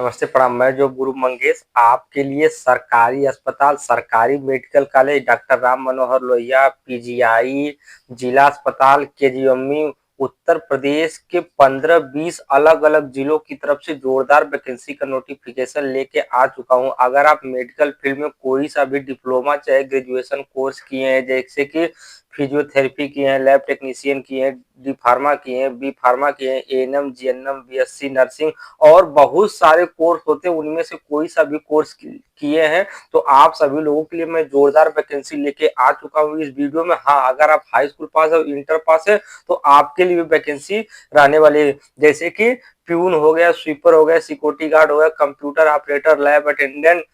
नमस्ते, प्रणाम। मैं जो गुरु मंगेश आपके लिए सरकारी अस्पताल, सरकारी medical college doctor Ram Manohar Lohia, PGI, जिला अस्पताल केजीएमयू उत्तर प्रदेश के 15-20 अलग-अलग जिलों की तरफ से जोरदार वैकेंसी का नोटिफिकेशन लेके आ चुका हूं। अगर आप मेडिकल फील्ड में कोई सा भी डिप्लोमा चाहे ग्रेजुएशन कोर्स किए हैं, जैसे कि फिजियोथेरेपी किए हैं, लैब टेक्नीशियन किए हैं, डी फार्मा किए हैं, बी फार्मा किए हैं, एएनएम, जीएनएम, बीएससी नर्सिंग और बहुत सारे कोर्स होते हैं, उनमें से कोई सा भी कोर्स किए हैं तो आप सभी लोगों के लिए मैं जोरदार वैकेंसी लेके आ चुका हूं इस वीडियो में। हाँ, अगर आप हाई स्कूल पास है, इंटर पास है तो आपके लिए वैकेंसी रहने वाली है, जैसे कि प्यून हो गया, स्वीपर हो गया, सिक्योरिटी गार्ड हो गया, computer operator, lab attendant,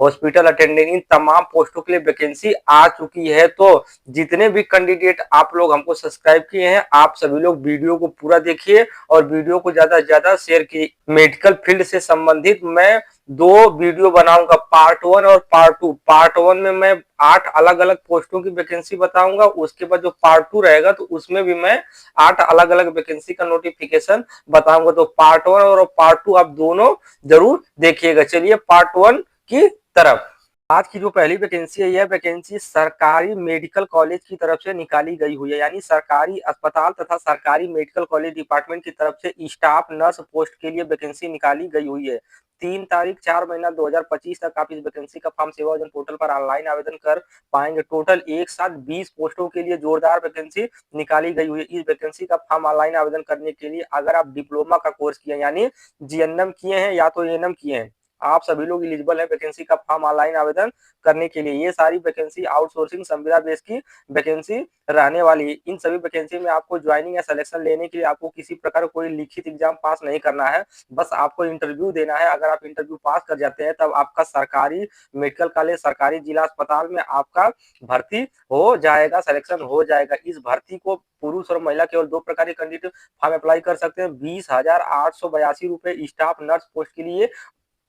hospital attendant, इन तमाम पोस्टों के लिए वैकेंसी आ चुकी है। तो जितने भी कैंडिडेट आप लोग हमको सब्सक्राइब किए हैं, आप सभी लोग वीडियो को पूरा देखिए और वीडियो को ज्यादा से ज्यादा शेयर कीजिए। मेडिकल फील्ड से संबंधित मैं 2 वीडियो बनाऊंगा, पार्ट 1 और पार्ट 2। पार्ट 1 में मैं 8 अलग अलग पोस्टों की वैकेंसी बताऊंगा, उसके बाद जो पार्ट 2 रहेगा तो उसमें भी मैं 8 अलग अलग वैकेंसी का नोटिफिकेशन बताऊंगा। तो पार्ट 1 और पार्ट 2 आप दोनों जरूर देखिएगा। चलिए पार्ट 1 की तरफ। आज की जो पहली वैकेंसी है, यह वैकेंसी सरकारी मेडिकल कॉलेज की तरफ से निकाली गई हुई है, यानी सरकारी अस्पताल तथा सरकारी मेडिकल कॉलेज डिपार्टमेंट की तरफ से स्टाफ नर्स पोस्ट के लिए वैकेंसी निकाली गई हुई है। 3 तारीख 4 महीना 2025 तक आप इस वैकेंसी का फॉर्म सेवा योजना पोर्टल पर ऑनलाइन आवेदन कर पाएंगे। टोटल एक साथ 20 पोस्टों के लिए जोरदार वैकेंसी निकाली गई हुई है। इस वैकेंसी का फॉर्म ऑनलाइन आवेदन करने के लिए अगर आप डिप्लोमा का कोर्स किए हैं, यानी जीएनएम किए हैं या तो एएनएम किए हैं, आप सभी लोग एलिजिबल है वैकेंसी का फॉर्म ऑनलाइन आवेदन करने के लिए। ये सारी वैकेंसी आउटसोर्सिंग संविदा बेस की वैकेंसी रहने वाली है। इन सभी वैकेंसी में आपको ज्वाइनिंग या सिलेक्शन लेने के लिए आपको किसी प्रकार कोई लिखित एग्जाम पास नहीं करना है, बस आपको इंटरव्यू देना है। अगर आप इंटरव्यू पास कर जाते हैं तब आपका सरकारी मेडिकल कॉलेज, सरकारी जिला अस्पताल में आपका भर्ती हो जाएगा, सिलेक्शन हो जाएगा। इस भर्ती को पुरुष और महिला केवल 2 प्रकार के कैंडिडेट फॉर्म अप्लाई कर सकते हैं। 20,882 रुपए स्टाफ नर्स पोस्ट के लिए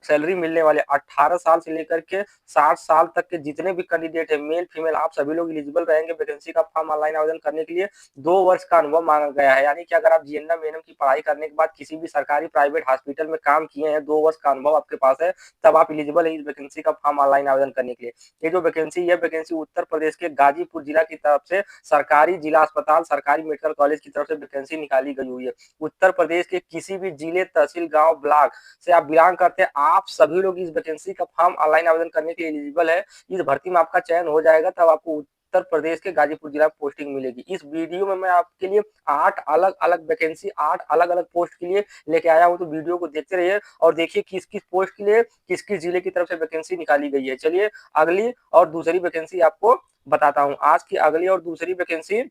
सैलरी मिलने वाले। 18 साल से लेकर के 60 साल तक के जितने भी कैंडिडेट है, मेल फीमेल, आप सभी लोग एलिजिबल रहेंगे वैकेंसी का फॉर्म ऑनलाइन आवेदन करने के लिए। 2 वर्ष का अनुभव मांगा गया है, यानी कि अगर आप जीएनएम एएनएम की पढ़ाई करने के बाद किसी भी सरकारी प्राइवेट हॉस्पिटल में काम किए हैं, 2 वर्ष का अनुभव आपके पास है, तब आप एलिजिबल है इस वैकेंसी का फॉर्म ऑनलाइन आवेदन करने के लिए। ये जो वैकेंसी है, वैकेंसी उत्तर प्रदेश के गाजीपुर जिला की तरफ से सरकारी जिला अस्पताल, सरकारी मेडिकल कॉलेज की तरफ से वैकेंसी निकाली गई हुई है। उत्तर प्रदेश के किसी भी जिले, तहसील, गांव, ब्लॉक से आप बिलोंग करते हैं, आप सभी लोग इस वैकेंसी का फॉर्म ऑनलाइन आवेदन करने के लिए एलिजिबल है। इस भर्ती में आपका चयन हो जाएगा तब आपको उत्तर प्रदेश के गाजीपुर जिला में पोस्टिंग मिलेगी। इस वीडियो में मैं आपके लिए 8 अलग अलग वैकेंसी, 8 अलग अलग पोस्ट के लिए लेके आया हूं, तो वीडियो को देखते रहिए और देखिए किस किस पोस्ट के लिए किस किस जिले की तरफ से वैकेंसी निकाली गई है। चलिए अगली और दूसरी वैकेंसी आपको बताता हूँ। आज की अगली और दूसरी वैकेंसी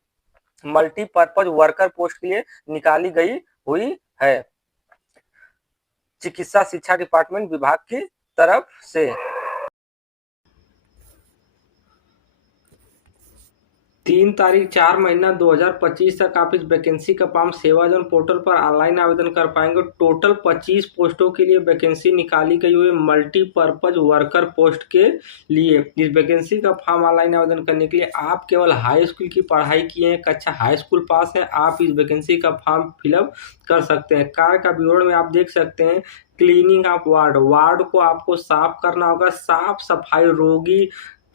मल्टीपर्पज वर्कर पोस्ट के लिए निकाली गई हुई है, चिकित्सा शिक्षा डिपार्टमेंट विभाग की तरफ से। 3 तारीख 4 महीना 2025 तक आप इस वैकेंसी का फॉर्म सेवाजन पोर्टल पर ऑनलाइन आवेदन कर पाएंगे। टोटल 25 पोस्टों के लिए वैकेंसी निकाली गई हुई मल्टीपर्पज वर्कर पोस्ट के लिए। इस वैकेंसी का फॉर्म ऑनलाइन आवेदन करने के लिए आप केवल हाई स्कूल की पढ़ाई किए हैं, कक्षा हाई स्कूल पास है, आप इस वैकेंसी का फॉर्म फिलअप कर सकते हैं। कार्य का विवरण में आप देख सकते हैं, क्लीनिंग ऑफ वार्ड, वार्ड को आपको साफ करना होगा, साफ सफाई, रोगी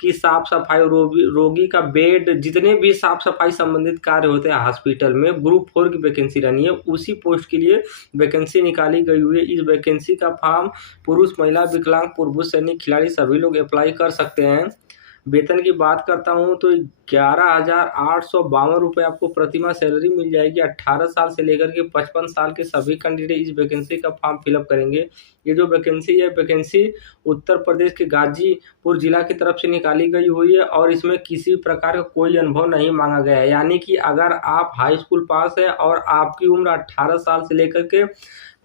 की साफ सफाई, रोगी का बेड, जितने भी साफ सफाई संबंधित कार्य होते हैं हॉस्पिटल में, ग्रुप 4 की वैकेंसी रहनी है, उसी पोस्ट के लिए वैकेंसी निकाली गई हुई है। इस वैकेंसी का फॉर्म पुरुष, महिला, विकलांग, पूर्व सैनिक, खिलाड़ी सभी लोग अप्लाई कर सकते हैं। वेतन की बात करता हूं तो 11,852 रुपये आपको प्रतिमाह सैलरी मिल जाएगी। 18 साल से लेकर के 55 साल के सभी कैंडिडेट इस वैकेंसी का फॉर्म फिलअप करेंगे। ये जो वैकेंसी है, वैकेंसी उत्तर प्रदेश के गाजीपुर जिला की तरफ से निकाली गई हुई है और इसमें किसी प्रकार का कोई अनुभव नहीं मांगा गया है, यानी कि अगर आप हाई स्कूल पास है और आपकी उम्र 18 साल से लेकर के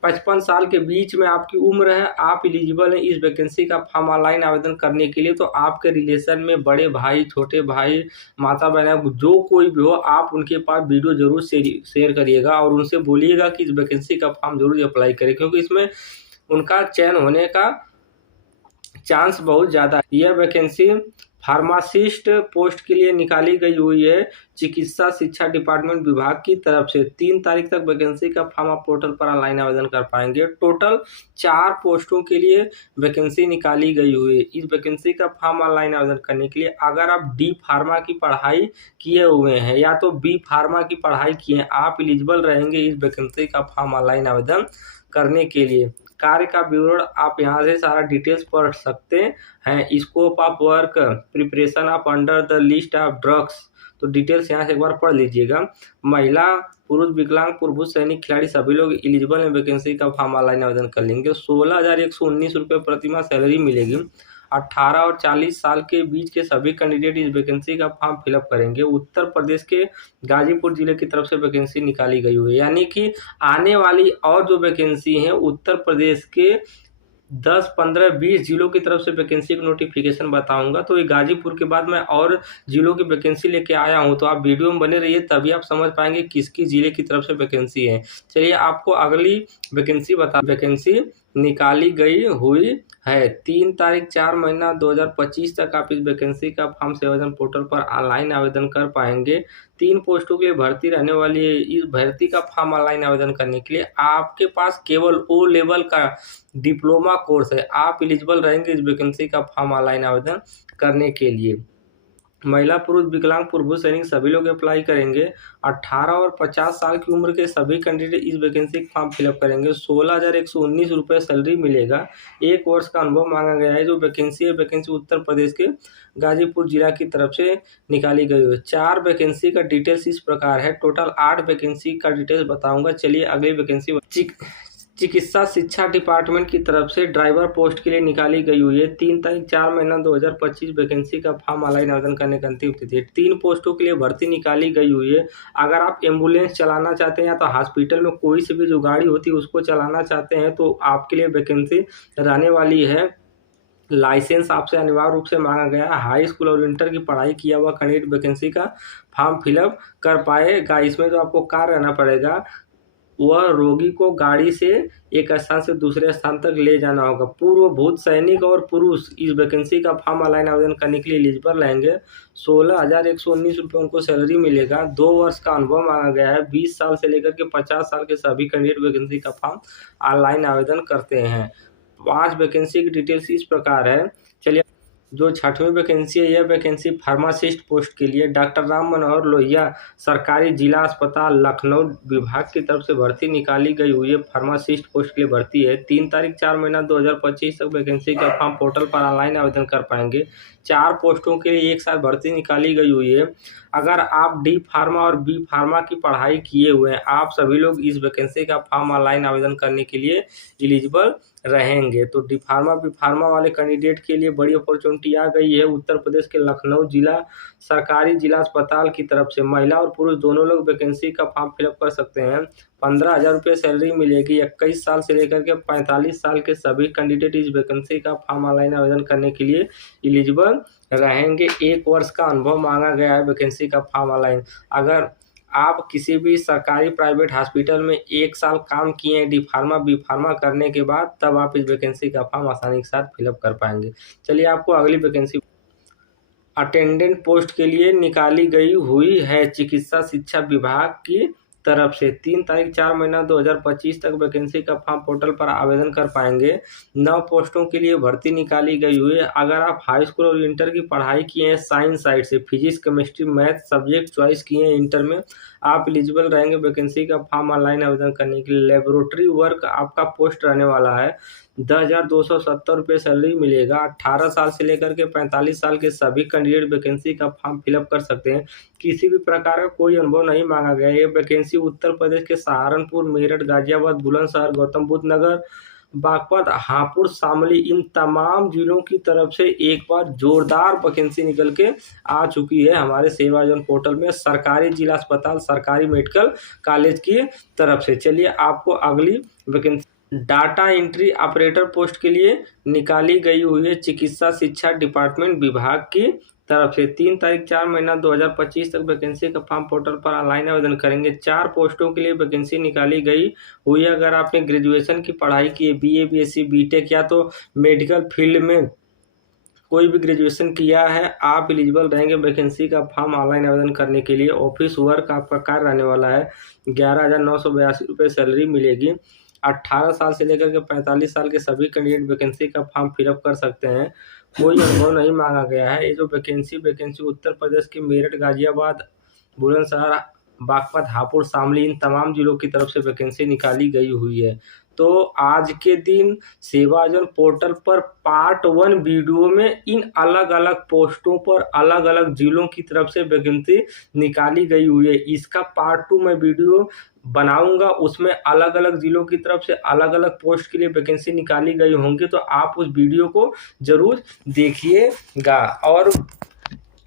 55 साल के बीच में आपकी उम्र है, आप एलिजिबल हैं इस वैकेंसी का फॉर्म ऑनलाइन आवेदन करने के लिए। तो आपके रिलेशन में बड़े भाई, छोटे भाई, माता बहन, जो कोई भी हो, आप उनके पास वीडियो जरूर शेयर करिएगा और उनसे बोलिएगा कि इस वैकेंसी का फॉर्म जरूर अप्लाई करें, क्योंकि इसमें उनका चयन होने का चांस बहुत ज़्यादा है। यह वैकेंसी फार्मासिस्ट पोस्ट के लिए निकाली गई हुई है चिकित्सा शिक्षा डिपार्टमेंट विभाग की तरफ से। 3 तारीख तक वैकेंसी का फॉर्म आप पोर्टल पर ऑनलाइन आवेदन कर पाएंगे। टोटल 4 पोस्टों के लिए वैकेंसी निकाली गई हुई है। इस वैकेंसी का फॉर्म ऑनलाइन आवेदन करने के लिए अगर आप डी फार्मा की पढ़ाई किए हुए हैं या तो बी फार्मा की पढ़ाई किए हैं, आप एलिजिबल रहेंगे इस वैकेंसी का फॉर्म ऑनलाइन आवेदन करने के लिए। कार्य का विवरण आप यहाँ से सारा डिटेल्स पढ़ सकते हैं। Scope of work, preparation of under the list of drugs, तो डिटेल्स यहाँ से एक बार पढ़ लीजिएगा। महिला, पुरुष, विकलांग, प्रभु सैनिक, खिलाड़ी सभी लोग एलिजिबल हैं। वैकेंसी का फॉर्म ऑनलाइन आवेदन कर लेंगे। 16,119 रुपये प्रतिमाह सैलरी मिलेगी। 18 और 40 साल के बीच के सभी कैंडिडेट इस वैकेंसी का फॉर्म फिलअप करेंगे। उत्तर प्रदेश के गाजीपुर जिले की तरफ से वैकेंसी निकाली गई हुई है, यानी कि आने वाली और जो वैकेंसी है उत्तर प्रदेश के 10, 15, 20 जिलों की तरफ से वैकेंसी की नोटिफिकेशन बताऊंगा। तो ये गाजीपुर के बाद मैं और जिलों की वैकेंसी लेके आया हूं, तो आप वीडियो में बने रहिए, तभी आप समझ पाएंगे किसकी जिले की तरफ से वैकेंसी है। चलिए आपको अगली वैकेंसी निकाली गई हुई है 3 तारीख 4 महीना 2025 तक आप इस वैकेंसी का फॉर्म से आवेदन पोर्टल पर ऑनलाइन आवेदन कर पाएंगे। 3 पोस्टों के लिए भर्ती रहने वाली है। इस भर्ती का फॉर्म ऑनलाइन आवेदन करने के लिए आपके पास केवल ओ लेवल का डिप्लोमा कोर्स है, आप एलिजिबल रहेंगे इस वैकेंसी का फॉर्म ऑनलाइन आवेदन करने के लिए। महिला, पुरुष, विकलांग, प्रभु सैनिक सभी लोग अप्लाई करेंगे। 18 और 50 साल की उम्र के सभी कैंडिडेट इस वैकेंसी का फॉर्म फिलअप करेंगे। 16,119 रुपये सैलरी मिलेगा। 1 वर्ष का अनुभव मांगा गया है। जो वैकेंसी है, वैकेंसी उत्तर प्रदेश के गाजीपुर जिला की तरफ से निकाली गई है। 4 वैकेंसी का डिटेल्स इस प्रकार है। टोटल 8 वैकेंसी का डिटेल्स बताऊंगा। चलिए अगली वैकेंसी चिकित्सा शिक्षा डिपार्टमेंट की तरफ से ड्राइवर पोस्ट के लिए निकाली गई हुई है। 3 तारीख 4 महीना 2025 वैकेंसी का फॉर्म ऑनलाइन आवेदन करने की अंतिम तिथि है। 3 पोस्टों के लिए भर्ती निकाली गई हुई है। अगर आप एम्बुलेंस चलाना चाहते हैं या तो हॉस्पिटल में कोई सी भी जो गाड़ी होती है उसको चलाना चाहते हैं, तो आपके लिए वैकेंसी रहने वाली है। लाइसेंस आपसे अनिवार्य रूप से मांगा गया है। हाई स्कूल और इंटर की पढ़ाई किया हुआ कैंडिडेट वैकेंसी का फॉर्म फिलअप कर पाएगा। इसमें जो आपको कार्य रहना पड़ेगा, वह रोगी को गाड़ी से एक स्थान से दूसरे स्थान तक ले जाना होगा। पूर्वभूत सैनिक और पुरुष इस वैकेंसी का फॉर्म ऑनलाइन आवेदन करने के लिए एलिजिबल रहेंगे। 16,119 रुपये उनको सैलरी मिलेगा। 2 वर्ष का अनुभव मांगा गया है। 20 साल से लेकर के 50 साल के सभी कैंडिडेट वैकेंसी का फॉर्म ऑनलाइन आवेदन करते हैं। 5 वैकेंसी की डिटेल्स इस प्रकार है। चलिए जो 6वीं वैकेंसी है, यह वैकेंसी फार्मासिस्ट पोस्ट के लिए डॉक्टर राम मनोहर लोहिया सरकारी जिला अस्पताल लखनऊ विभाग की तरफ से भर्ती निकाली गई हुई है। फार्मासिस्ट पोस्ट के लिए भर्ती है। 3 तारीख 4 महीना 2025 तक वैकेंसी का फॉर्म पोर्टल पर ऑनलाइन आवेदन कर पाएंगे। 4 पोस्टों के लिए एक साथ भर्ती निकाली गई हुई है। अगर आप डी फार्मा और बी फार्मा की पढ़ाई किए हुए हैं, आप सभी लोग इस वैकेंसी का फॉर्म ऑनलाइन आवेदन करने के लिए एलिजिबल रहेंगे। तो डी फार्मा बी फार्मा वाले कैंडिडेट के लिए बड़ी अपॉर्चुनिटी आ गई है। उत्तर प्रदेश के लखनऊ जिला सरकारी जिला अस्पताल की तरफ से महिला और पुरुष दोनों लोग वैकेंसी का फॉर्म फिलअप कर सकते हैं। 15,000 रुपये सैलरी मिलेगी। 21 साल से लेकर के 45 साल के सभी कैंडिडेट इस वैकेंसी का फॉर्म ऑनलाइन आवेदन करने के लिए एलिजिबल रहेंगे। 1 वर्ष का अनुभव मांगा गया है वैकेंसी का फॉर्म ऑनलाइन। अगर आप किसी भी सरकारी प्राइवेट हॉस्पिटल में 1 साल काम किए हैं डी फार्मा बी फार्मा करने के बाद, तब आप इस वैकेंसी का फॉर्म आसानी के साथ फिलअप कर पाएंगे। चलिए आपको अगली वैकेंसी अटेंडेंट पोस्ट के लिए निकाली गई हुई है चिकित्सा शिक्षा विभाग की तरफ से। 3 तारीख 4 महीना 2025 तक वैकेंसी का फॉर्म पोर्टल पर आवेदन कर पाएंगे। 9 पोस्टों के लिए भर्ती निकाली गई हुई है। अगर आप हाई स्कूल और इंटर की पढ़ाई किए हैं साइंस साइड से, physics chemistry math subject choice किए हैं इंटर में, आप एलिजिबल रहेंगे वैकेंसी का फॉर्म ऑनलाइन आवेदन करने के लिए। लेबोरेटरी वर्क आपका पोस्ट रहने वाला है। 10,270 रुपये सैलरी मिलेगा। 18 साल से लेकर के 45 साल के सभी कैंडिडेट वैकेंसी का फॉर्म फिलअप कर सकते हैं। किसी भी प्रकार का कोई अनुभव नहीं मांगा गया है। ये वैकेंसी उत्तर प्रदेश के सहारनपुर, मेरठ, गाजियाबाद, बुलंदशहर, गौतम बुद्ध नगर, बागपत, हापुड़, शामली इन तमाम जिलों की तरफ से एक बार जोरदार वैकेंसी निकल के आ चुकी है हमारे सेवा जोन पोर्टल में सरकारी जिला अस्पताल सरकारी मेडिकल कॉलेज की तरफ से। चलिए आपको अगली vacancy data entry operator post के लिए निकाली गई हुई है चिकित्सा शिक्षा डिपार्टमेंट विभाग की तरफ से। 3 तारीख 4 महीना 2025 तक वैकेंसी का फॉर्म पोर्टल पर ऑनलाइन आवेदन करेंगे। 4 पोस्टों के लिए वैकेंसी निकाली गई हुई है। अगर आपने ग्रेजुएशन की पढ़ाई की है, बीए, बीएससी, बीटेक या तो मेडिकल फील्ड में कोई भी ग्रेजुएशन किया है आप एलिजिबल रहेंगे वैकेंसी का फॉर्म ऑनलाइन आवेदन करने के लिए। ऑफिस वर्क आपका कार्य रहने वाला है। 11,982 रुपये सैलरी मिलेगी। 18 साल से लेकर के 45 साल के सभी कैंडिडेट वैकेंसी का फॉर्म फिलअप कर सकते हैं। कोई अनुभव नहीं मांगा गया है। ये जो वैकेंसी उत्तर प्रदेश के मेरठ, गाजियाबाद, बुलंदशहर, बागपत, हापुड़, शामली इन तमाम जिलों की तरफ से वैकेंसी निकाली गई हुई है। तो आज के दिन सेवाजन पोर्टल पर पार्ट 1 वीडियो में इन अलग अलग पोस्टों पर अलग अलग जिलों की तरफ से वैकेंसी निकाली गई हुई है। इसका पार्ट 2 मैं वीडियो बनाऊंगा, उसमें अलग अलग जिलों की तरफ से अलग अलग पोस्ट के लिए वैकेंसी निकाली गई होंगी, तो आप उस वीडियो को जरूर देखिएगा। और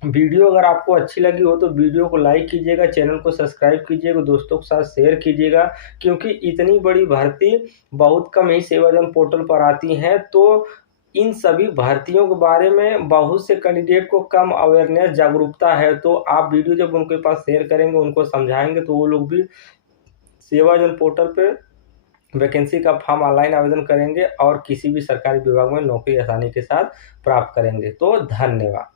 वीडियो अगर आपको अच्छी लगी हो तो वीडियो को लाइक कीजिएगा, चैनल को सब्सक्राइब कीजिएगा, दोस्तों के साथ शेयर कीजिएगा, क्योंकि इतनी बड़ी भर्ती बहुत कम ही सेवाजन पोर्टल पर आती हैं। तो इन सभी भर्तियों के बारे में बहुत से कैंडिडेट को कम अवेयरनेस, जागरूकता है। तो आप वीडियो जब उनके पास शेयर करेंगे, उनको समझाएंगे, तो वो लोग भी सेवाजन पोर्टल पे वैकेंसी का फॉर्म ऑनलाइन आवेदन करेंगे और किसी भी सरकारी विभाग में नौकरी आसानी के साथ प्राप्त करेंगे। तो धन्यवाद।